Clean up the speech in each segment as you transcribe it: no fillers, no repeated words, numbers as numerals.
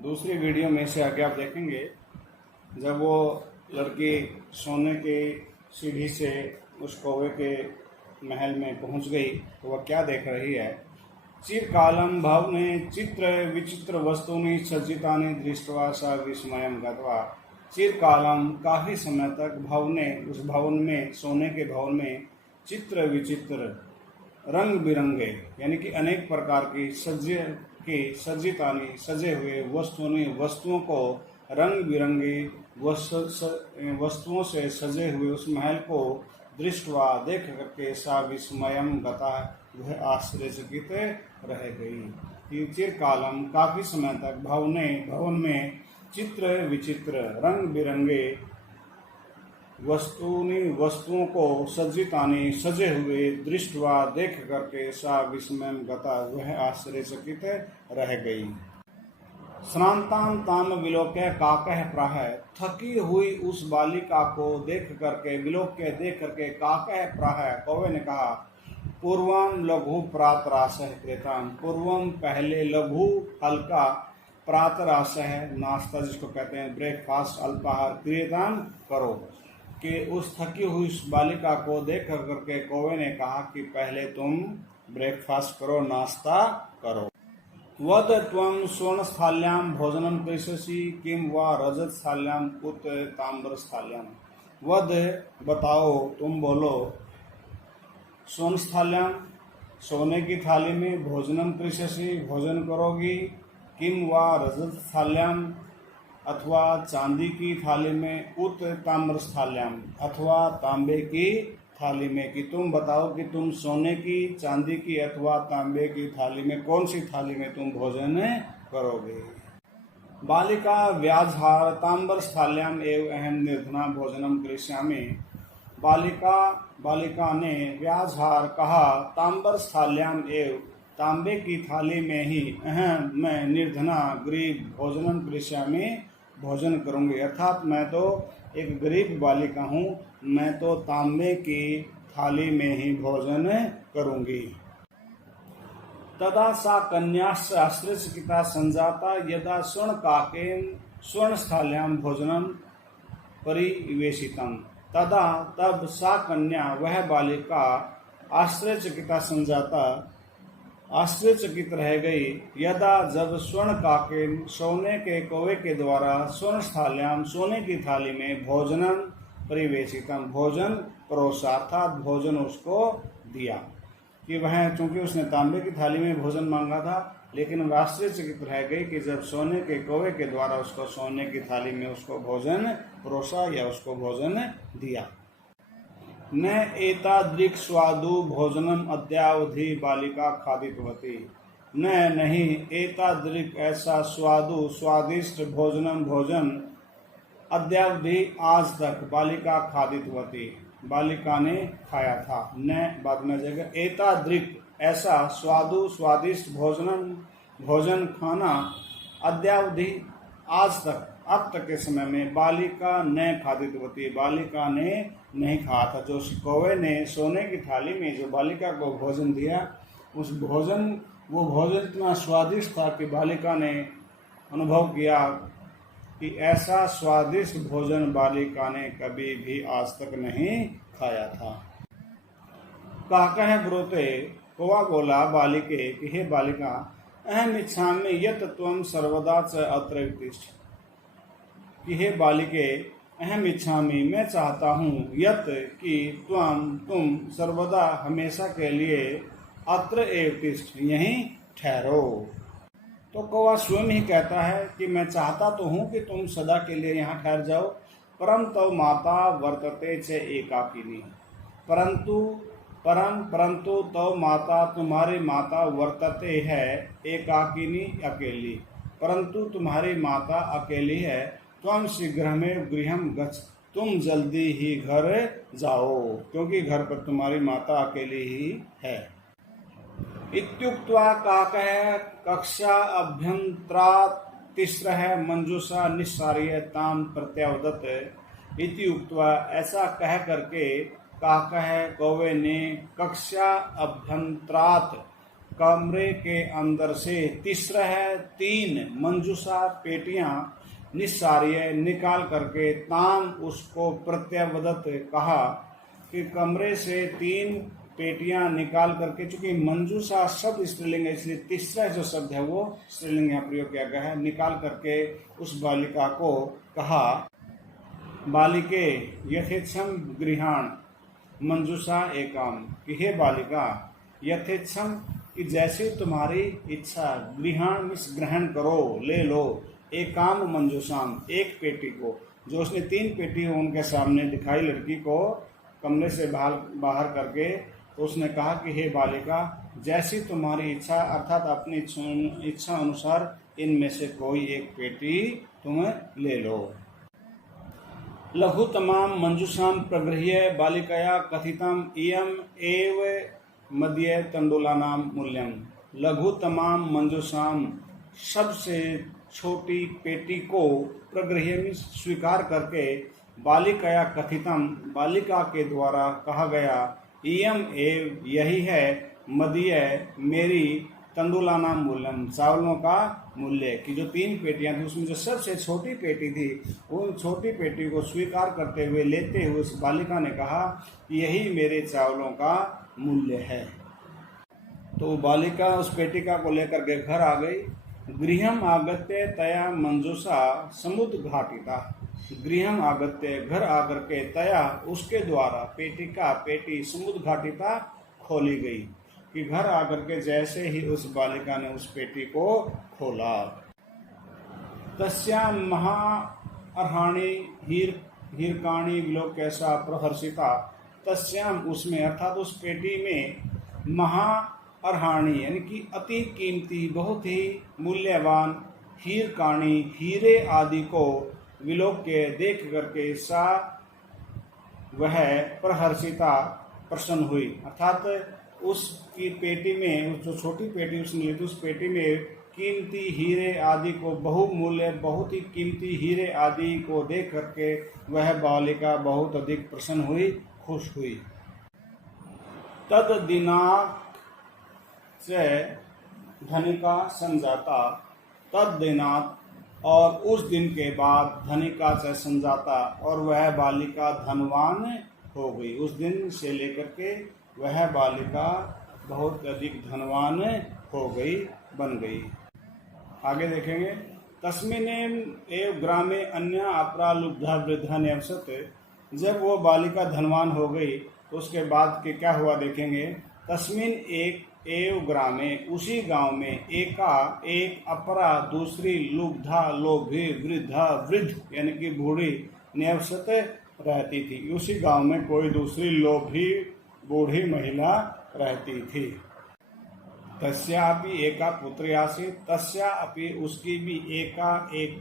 दूसरी वीडियो में से आगे आप देखेंगे जब वो लड़की सोने की सीढ़ी से उस कौवे के महल में पहुंच गई तो वह क्या देख रही है। चिरकालं भवने चित्र विचित्र वस्तूनि सज्जितानि दृष्ट्वा सा विस्मयं गत्वा। चिरकालम काफी समय तक भवने उस भवन में सोने के भवन में चित्र विचित्र रंग बिरंगे यानी कि अनेक प्रकार की सज्जितानी सजे हुए वस्तुओं को रंग बिरंगी वस्तुओं से सजे हुए उस महल को दृष्टवा देख करके सा विस्मयम गता वह आश्चर्यचकित रह गई। चिरकालम काफी समय तक भवन में चित्र विचित्र रंग बिरंगे वस्तुओं को सज्जितानी सजे हुए दृष्टवा देख करके सा विस्मयम गता वह आश्चर्यचकित रह गई। श्रांतां ताम विलोक्य काकः प्राह। थकी हुई उस बालिका को देख करके विलोक्य देख करके काकः प्राह कौवे ने कहा, पूर्वम लघु प्रातरासः कृताम। पूर्वम पहले लघु हल्का प्रातरासः नाश्ता जिसको कहते हैं ब्रेकफास्ट अल्पाहार क्रियताम करो। कि उस थकी हुई उस बालिका को देख करके कौवे ने कहा कि पहले तुम ब्रेकफास्ट करो, नाश्ता करो। वद त्वं स्वर्णस्थाल्यां भोजनं करिष्यसि किं वा रजतस्थाल्यां उत ताम्रस्थाल्यां। वद बताओ, तुम बोलो, स्वर्णस्थाल्यां सोने की थाली में भोजनम करिष्यसि भोजन करोगी, किम वा रजतस्थाल्यां अथवा चांदी की थाली में, उत ताम्रस्थाल्यां अथवा तांबे की थाली में। कि तुम बताओ कि तुम सोने की, चांदी की अथवा तांबे की थाली में कौन सी थाली में तुम भोजन करोगे। बालिका व्याजहार ताम्रस्थाल्यां एव अहम निर्धना भोजनम करिष्यामि। बालिका ने व्याजहार कहा, ताम्रस्थाल्यां एव तांबे की थाली में ही अहम मैं निर्धना गरीब भोजनम करिष्यामि भोजन करूंगी। अर्थात मैं तो एक गरीब बालिका हूँ, मैं तो तांबे की थाली में ही भोजन करूंगी। तदा सा कन्याश्च आश्चर्यचकिता संजाता यदा स्वर्णकाकेन स्वर्णस्थाल्यां भोजनम परिवेशितम। तदा तब सा कन्या वह बालिका आश्चर्यचकिता संजाता आश्चर्यचकित रह गई। यदा जब स्वर्ण काके सोने के कौवे के द्वारा स्वर्णस्थाल्यां सोने की थाली में भोजनम परिवेशितम भोजन परोसा अर्थात भोजन उसको दिया। कि वह चूंकि उसने तांबे की थाली में भोजन मांगा था, लेकिन वह आश्चर्यचकित रह गई कि जब सोने के कौवे के द्वारा उसको सोने की थाली में उसको भोजन परोसा या उसको भोजन दिया। न एतादृक् स्वादु भोजनम अद्यावधि बालिका खादितवती। नहीं एतादृक् ऐसा स्वादु स्वादिष्ट भोजन अद्यावधि आज तक बालिका खादितवती बालिका ने खाया था। न बाद में जगह एतादृक् ऐसा स्वादु स्वादिष्ट भोजन खाना अद्यावधि आज तक अब तक के समय में बालिका न खादितवती बालिका ने नहीं खाया था। जो कौवे ने सोने की थाली में जो बालिका को भोजन दिया, वो भोजन इतना स्वादिष्ट था कि बालिका ने अनुभव किया कि ऐसा स्वादिष्ट भोजन बालिका ने कभी भी आज तक नहीं खाया था। काकः ब्रूते कौवा बोला बालिके कि हे बालिका, अहम इच्छामि यत् त्वं सर्वदा च अत्र उत्तिष्ठ। कि हे बालिके, अहम इच्छामि मैं चाहता हूँ, यत् कि तुम सर्वदा हमेशा के लिए अत्र एव तिष्ठ यहीं ठहरो। तो कौवा स्वयं ही कहता है कि मैं चाहता तो हूँ कि तुम सदा के लिए यहाँ ठहर जाओ, परंतु माता वर्तते च एकाकिनी। परंतु तो माता तुम्हारी माता वर्तते है एकाकिनी अकेली। परंतु तुम्हारी माता अकेली है। त्वं शीघ्र में गृहम गच्छ तुम जल्दी ही घर जाओ, क्योंकि घर पर तुम्हारी माता अकेली ही है। इत्युक्त्वा काकः कक्षा अभ्यंतरातिस्रः मंजूषा निस्सार्य ताम प्रत्यावदत्। इति उक्त्वा ऐसा कह करके काकः कौवे ने कक्षा अभ्यंतरात कमरे के अंदर से तिस्रह 3 मंजूषा पेटियां निस्सार्य निकाल करके ताम उसको प्रत्यवदत कहा कि कमरे से 3 पेटियां निकाल करके, चूंकि मंजूषा शब्द स्त्रीलिंग है इसलिए तीसरा जो शब्द है वो स्त्रीलिंग यहाँ प्रयोग किया गया है। निकाल करके उस बालिका को कहा, बालिके यथेच्छम गृहाण मंजूषा एकाम, कि हे बालिका यथेच्छम कि जैसी तुम्हारी इच्छा, गृहाण मीन्स ग्रहण करो, ले लो, एकाम मंजूषाम एक पेटी को। जो उसने 3 पेटी उनके सामने दिखाई लड़की को कमरे से बाहर करके, तो उसने कहा कि हे बालिका जैसी तुम्हारी इच्छा अर्थात अपनी इच्छा अनुसार इनमें से कोई एक पेटी तुम ले लो। लघुतमाम मंजूषाम प्रगृह्य बालिकया कथितम इयम एव मध्य तंडुलानाम मूल्यम। लघुतमाम मंजूषाम सबसे छोटी पेटी को प्रगृह्य स्वीकार करके बालिकया कथितम बालिका के द्वारा कहा गया, इयम एव यही है, मदीय मेरी, तंडुलानाम मूल्यम चावलों का मूल्य। कि जो 3 पेटियां थी उसमें जो सबसे छोटी पेटी थी उन छोटी पेटी को स्वीकार करते हुए लेते हुए उस बालिका ने कहा यही मेरे चावलों का मूल्य है। तो बालिका उस पेटिका को लेकर के घर आ गई। गृहम आगत्य तया मंजूषा समुद्र घाटिता। गृहम आगत्य घर आकर के तया उसके द्वारा पेटी समुद्र घाटिता खोली गई। कि घर आकर के जैसे ही उस बालिका ने उस पेटी को खोला, तस्याम महा अर्हाणी हीरकाणी विलोकैसा प्रहर्षिता। तस्याम उसमें अर्थात उस पेटी में महा अर्हाणी यानी कि अति कीमती बहुत ही मूल्यवान हीरकाणी हीरे आदि को विलोक्य देख करके सा वह प्रहर्षिता प्रसन्न हुई। अर्थात उसकी पेटी में जो छोटी पेटी उसने ली थी उस पेटी में कीमती हीरे आदि को बहुमूल्य बहुत ही कीमती हीरे आदि को देख करके वह बालिका बहुत अधिक प्रसन्न हुई, खुश हुई। तद दिनाक से धनिका संजाता। तद दिनात और उस दिन के बाद धनिका से संजाता और वह बालिका धनवान हो गई। उस दिन से लेकर के वह बालिका बहुत अधिक धनवान हो गई, बन गई। आगे देखेंगे। तस्मिने एव ग्रामे अन्य अपरा लुब्धा वृद्धा निवसत। जब वो बालिका धनवान हो गई तो उसके बाद के क्या हुआ देखेंगे। तस्मिन एक एव ग्रामे उसी गांव में एक अपरा दूसरी लुब्धा लोभी वृद्धा वृद्ध यानी कि बूढ़ी निवसत रहती थी। उसी गांव में कोई दूसरी लोभी बूढ़ी महिला रहती थी। तस्यापि एका पुत्री आसीत। तस्या अपि उसकी भी एक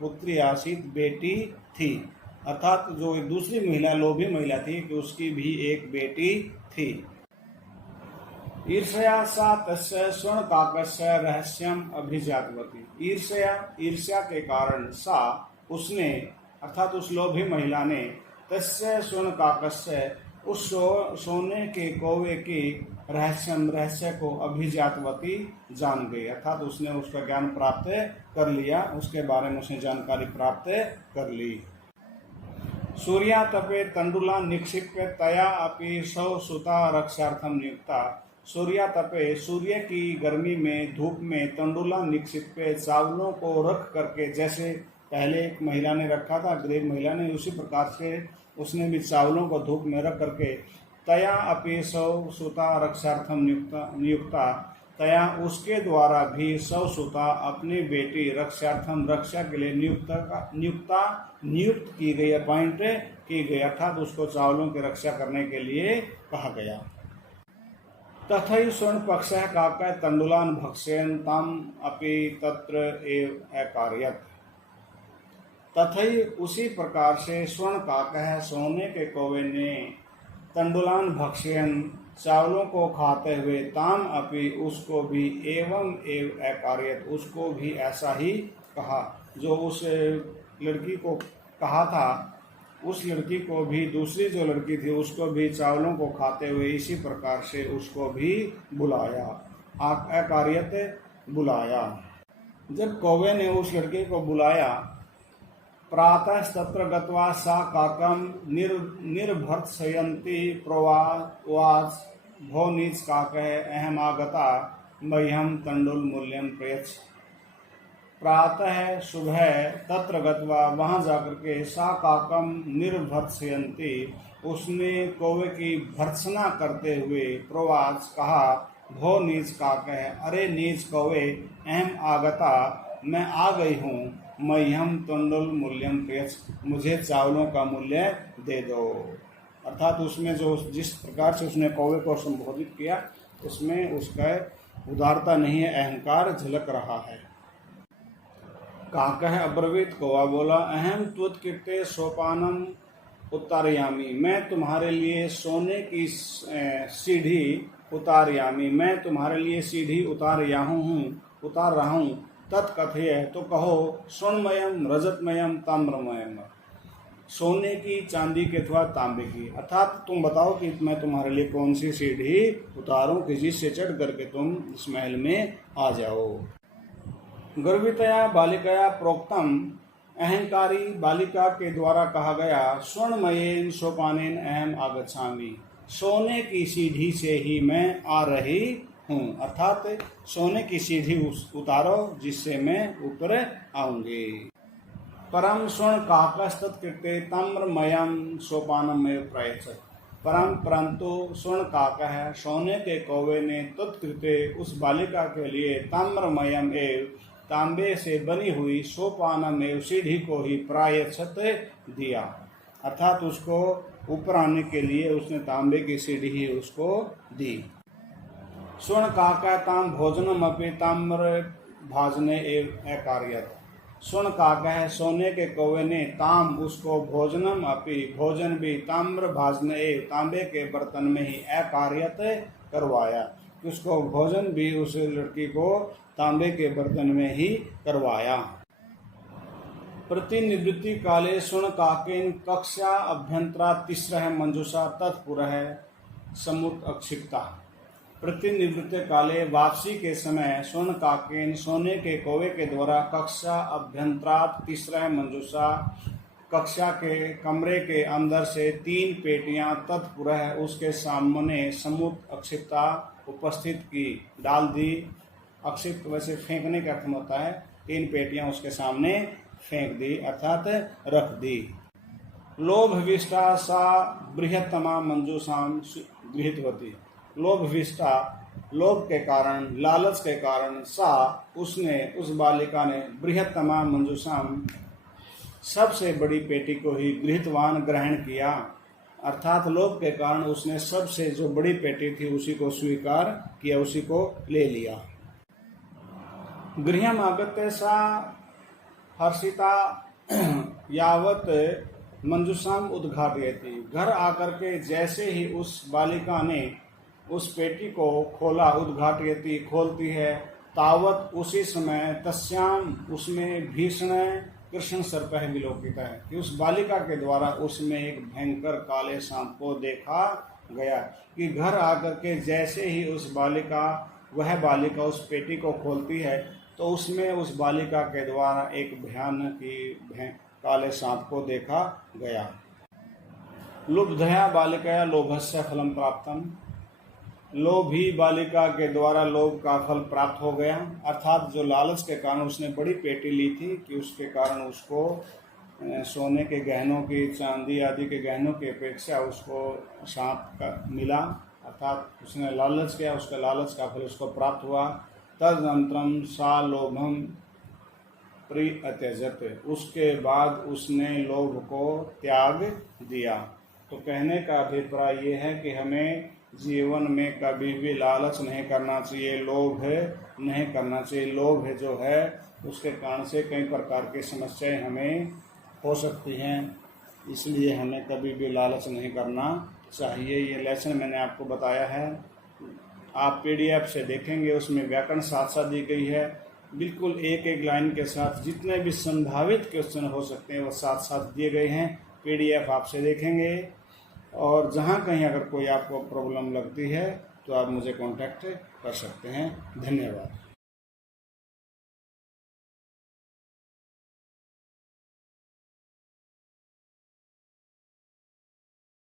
पुत्री आसीत बेटी थी। अर्थात जो एक दूसरी महिला लोभी महिला थी कि उसकी भी एक बेटी थी। ईर्ष्या सा तस्य स्वर्ण काकस्य रहस्यम अभिजातवती। ईर्ष्या के कारण सा उसने अर्थात उस लोभी महिला ने तस्य स्वर्ण काकस्य उस सोने के कौवे की रहस्य को अभिजातवती जान गई। अर्थात उसने उसका ज्ञान प्राप्त कर लिया, उसके बारे में उसने जानकारी प्राप्त कर ली। सूर्या तपे तंडुला निक्षिप्य तया अपि सौ सुता रक्षार्थम नियुक्ता। सूर्या तपे सूर्य की गर्मी में धूप में तंडुला निक्षिप्य चावलों को रख करके, जैसे पहले एक महिला ने रखा था गरीब महिला ने, उसी प्रकार से उसने भी चावलों को धूप में रख करके तया अपि सौ सुता रक्षार्थम नियुक्ता। तया उसके द्वारा भी सौ सुता अपनी बेटी रक्षार्थम रक्षा के लिए नियुक्त की गई, अपॉइंट की गई। अर्थात उसको चावलों की रक्षा करने के लिए कहा गया। तथै स्वर्ण पक्ष काका तंडुलान भक्षयन तम अपि तत्र एव अकार्यत। तथई उसी प्रकार से स्वर्ण काका सोने के कौवे ने तंडुलान भक्षयन चावलों को खाते हुए ताम अपि उसको भी एवं एव अकार्यत उसको भी ऐसा ही कहा। जो उस लड़की को कहा था उस लड़की को भी, दूसरी जो लड़की थी उसको भी चावलों को खाते हुए इसी प्रकार से उसको भी बुलाया। अकार्यत बुलाया। जब कौवे ने उस लड़के को बुलाया, प्रातः तत्र गत्वा सा काकम निर्भर्त्सयन्ती प्रोवाच भो नीच काकः अहम आगता मह्यम तंडुल मूल्यम प्रयच्छ। प्रातः सुबह तत्र गत्वा वहां जाकर के सा काकम निर्भर्त्सयन्ती उसने कौवे की भर्त्सना करते हुए प्रोवाच कहा, भो नीच काकः अरे नीच कौवे अहम आगता मैं आ गई हूँ, मह्यम तंडुल मूल्यम प्रयच्छ मुझे चावलों का मूल्य दे दो। अर्थात उसमें जो जिस प्रकार से उसने कौवे को संबोधित किया उसमें उसका उदारता नहीं है, अहंकार झलक रहा है। काकः अब्रवीत कौवा बोला, अहम त्वत्कृते सोपानम उतारयामी मैं तुम्हारे लिए सोने की सीढ़ी उतारयामी मैं तुम्हारे लिए सीढ़ी उतार रहा हूँ। तत्कथय तो कहो, स्वर्णमयम रजतमयम ताम्रमयम सोने की, चांदी की अथवा तांबे की। अर्थात तुम बताओ कि मैं तुम्हारे लिए कौन सी सीढ़ी उतारूं कि जिससे चढ़ करके तुम इस महल में आ जाओ। गर्वितया बालिकया प्रोक्तम अहंकारी बालिका के द्वारा कहा गया, स्वर्णमयेन सोपानेन अहम आगच्छामि सोने की सीढ़ी से ही मैं आ रही हूँ। अर्थात सोने की सीढ़ी उतारो जिससे मैं ऊपर आऊंगी। परम स्वर्ण काकस्तत्कृते ताम्रमयम सोपानमय प्रयच्छ परंतु स्वर्ण काका है सोने के कौवे ने तत्कृते उस बालिका के लिए ताम्रमयम एव तांबे से बनी हुई सोपानम एव सीढ़ी को ही प्रायश्चित दिया। अर्थात उसको ऊपर आने के लिए उसने तांबे की सीढ़ी ही उसको दी। स्वर्ण काका ताम भोजनम अपि ताम्र भाजने एव अकार्यत स्वर्ण काका है सोने के कौवे ने ताम उसको भोजनम अपि भोजन भी ताम्र भाजने एव तांबे के बर्तन में ही अकार्यत करवाया। उसको भोजन भी उस लड़की को तांबे के बर्तन में ही करवाया। प्रतिनिवृत्ति काले स्वर्ण काकेन कक्षा अभ्यंतरा तिस्रः मंजुषा तत्पुरः समुत अक्षिप्ता। प्रतिनिवृत्ति काले वापसी के समय स्वर्ण काकेन सोने के कौवे के द्वारा कक्षा अभ्यंतरात तिस्रः मंजुषा कक्षा के कमरे के अंदर से 3 पेटियां तत्पुरः उसके सामने समुत अक्षिप्ता उपस्थित की डाल दी। अक्षिप्त वैसे फेंकने का अर्थ होता है। 3 पेटियां उसके सामने फेंक दी अर्थात रख दी। लोभविष्टा सा बृहत्तमा मंजूषाम गृहीतवती। लोभविष्टा लोभ के कारण लालच के कारण सा उसने उस बालिका ने बृहत्तमा मंजूषाम सबसे बड़ी पेटी को ही गृहीतवान ग्रहण किया। अर्थात लोभ के कारण उसने सबसे जो बड़ी पेटी थी उसी को स्वीकार किया, उसी को ले लिया। गृहम आगत्य सा हर्षिता यावत मंजूषाम उद्घाटयति। घर आकर के जैसे ही उस बालिका ने उस पेटी को खोला, उद्घाटयति खोलती है, तावत उसी समय तस्याम उसमें भीषण कृष्ण सर्पः विलोकित है कि उस बालिका के द्वारा उसमें एक भयंकर काले सांप को देखा गया। कि घर आकर के जैसे ही वह बालिका उस पेटी को खोलती है तो उसमें उस बालिका के द्वारा एक भयानक काले सांप को देखा गया। लुब्धया बालिकया लोभस्य फलम प्राप्तम। लोभी बालिका के द्वारा लोभ का फल प्राप्त हो गया। अर्थात जो लालच के कारण उसने बड़ी पेटी ली थी कि उसके कारण उसको सोने के गहनों की, चांदी आदि के गहनों की अपेक्षा उसको सांप का मिला। अर्थात उसने लालच किया, उसका लालच का फल उसको प्राप्त हुआ। तदनंतरम सा लोभम परित्यजत। उसके बाद उसने लोभ को त्याग दिया। तो कहने का अभिप्राय ये है कि हमें जीवन में कभी भी लालच नहीं करना चाहिए, लोभ नहीं करना चाहिए। लोभ जो है उसके कारण से कई प्रकार की समस्याएं हमें हो सकती हैं, इसलिए हमें कभी भी लालच नहीं करना चाहिए। ये लेसन मैंने आपको बताया है, आप PDF से देखेंगे, उसमें व्याकरण साथ साथ दी गई है। बिल्कुल एक एक लाइन के साथ जितने भी संभावित क्वेश्चन हो सकते हैं वो साथ साथ दिए गए हैं। PDF आपसे देखेंगे और जहाँ कहीं अगर कोई आपको प्रॉब्लम लगती है तो आप मुझे कांटेक्ट कर सकते हैं। धन्यवाद।